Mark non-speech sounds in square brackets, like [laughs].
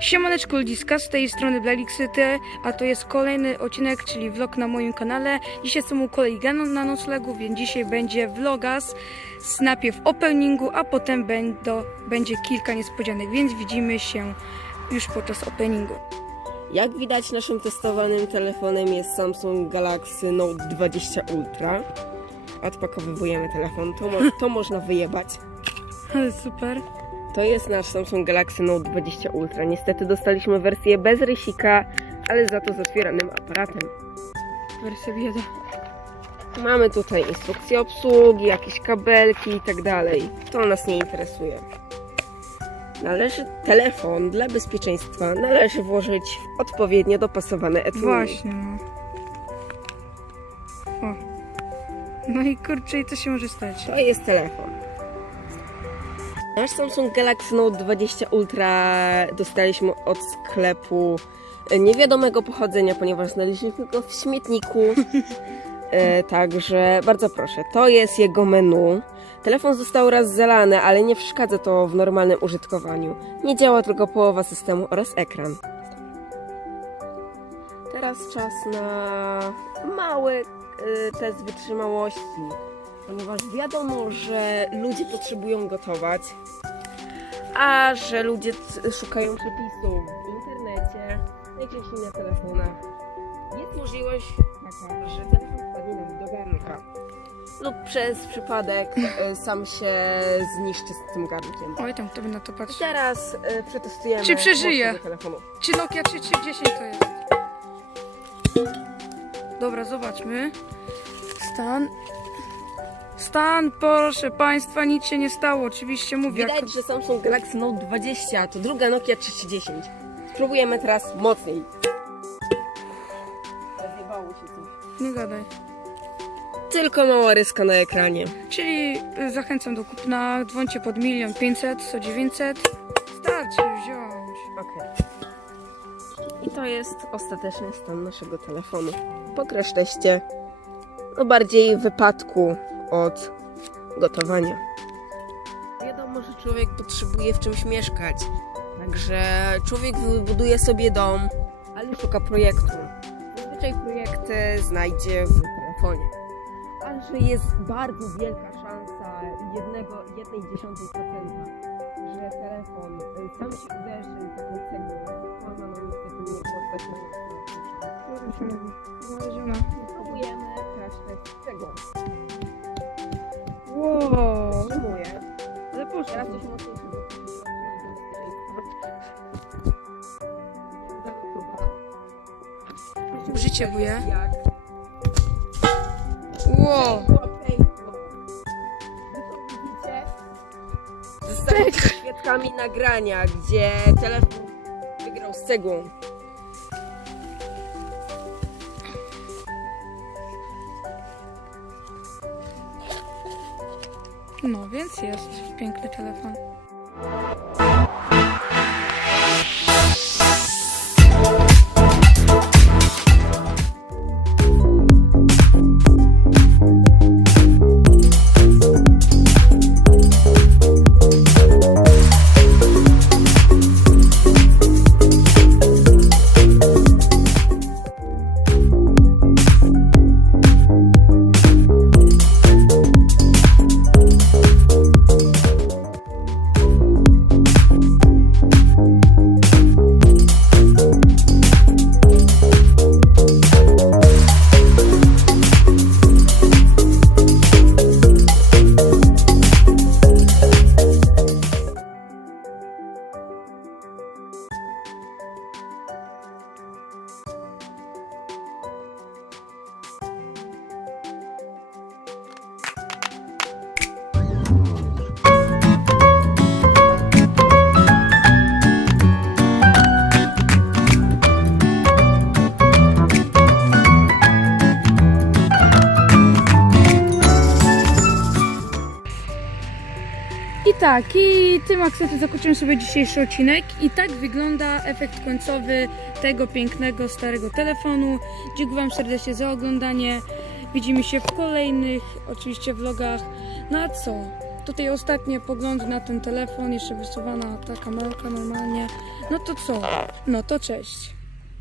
Siemaneczko ludziska, z tej strony Blelixyty, a to jest kolejny odcinek, czyli vlog na moim kanale. Dzisiaj jestem u kolegi na noclegu, więc dzisiaj będzie vlogas z najpierw openingu, a potem będą, będzie kilka niespodzianek, więc widzimy się już podczas openingu. Jak widać naszym testowanym telefonem jest Samsung Galaxy Note 20 Ultra. Odpakowywujemy telefon, to, mo- to można wyjebać. Ale super. To jest nasz Samsung Galaxy Note 20 Ultra. Niestety dostaliśmy wersję bez rysika, ale za to z otwieranym aparatem. Wersja bieda. Mamy tutaj instrukcję obsługi, jakieś kabelki i tak dalej. To nas nie interesuje. Należy telefon dla bezpieczeństwa należy włożyć w odpowiednio dopasowane etui. Właśnie, no. O. No i kurczę, i co się może stać? To jest telefon. Nasz Samsung Galaxy Note 20 Ultra dostaliśmy od sklepu niewiadomego pochodzenia, ponieważ znaleźliśmy go w śmietniku. [laughs] E, Także bardzo proszę, to jest jego menu. Telefon został raz zalany, ale nie przeszkadza to w normalnym użytkowaniu. Nie działa tylko połowa systemu oraz ekran. Teraz czas na mały e, test wytrzymałości ponieważ wiadomo, że ludzie potrzebują gotować, a że ludzie szukają przepisów w internecie, najczęściej na telefonach. Jest możliwość taka, że telefon wpadnie nam do garnka lub przez przypadek e, sam się zniszczy z tym garnkiem. Oj, tam kto by na to patrzył. Teraz e, przetestujemy Czy przeżyje? Czy Nokia 3310 to jest? Dobra, zobaczmy. Stan. Stan, proszę Państwa, nic się nie stało. Oczywiście mówię. Widać, że Samsung Galaxy Note 20 to druga Nokia 3010. Spróbujemy teraz mocniej. Rozjebało się coś. Nie gadaj. Tylko mała ryska na ekranie. Czyli y, zachęcam do kupna. Dzwońcie pod milion pięćset, sto dziewięćset. Starczy wziąć. Okej. I to jest ostateczny stan naszego telefonu. Po crash teście. No bardziej wypadku od gotowania. Wiadomo, że człowiek potrzebuje w czymś mieszkać. Także człowiek wybuduje sobie dom, ale szuka projektu. Zazwyczaj projekty znajdzie w telefonie. Ale że jest bardzo wielka szansa jednego, jednej dziesiątej procenta, że telefon y, sam się uderzy taką cegłą. Ona no niestety nie postać na. Próbujemy crash test cegłą. Wow. Przyjmuję. Ale poszło. Teraz coś mocniejszego. Życie buje. Wow. Zostaliśmy świadkami nagrania, gdzie telefon wygrał z cegłą. No więc jest piękny telefon. Tak, i tym akcentem zakończymy sobie dzisiejszy odcinek. I tak wygląda efekt końcowy tego pięknego, starego telefonu. Dziękuję Wam serdecznie za oglądanie. Widzimy się w kolejnych, oczywiście, vlogach. No a co? tutaj ostatnie poglądy na ten telefon, jeszcze wysuwana ta kamerka normalnie. No to co? No to cześć.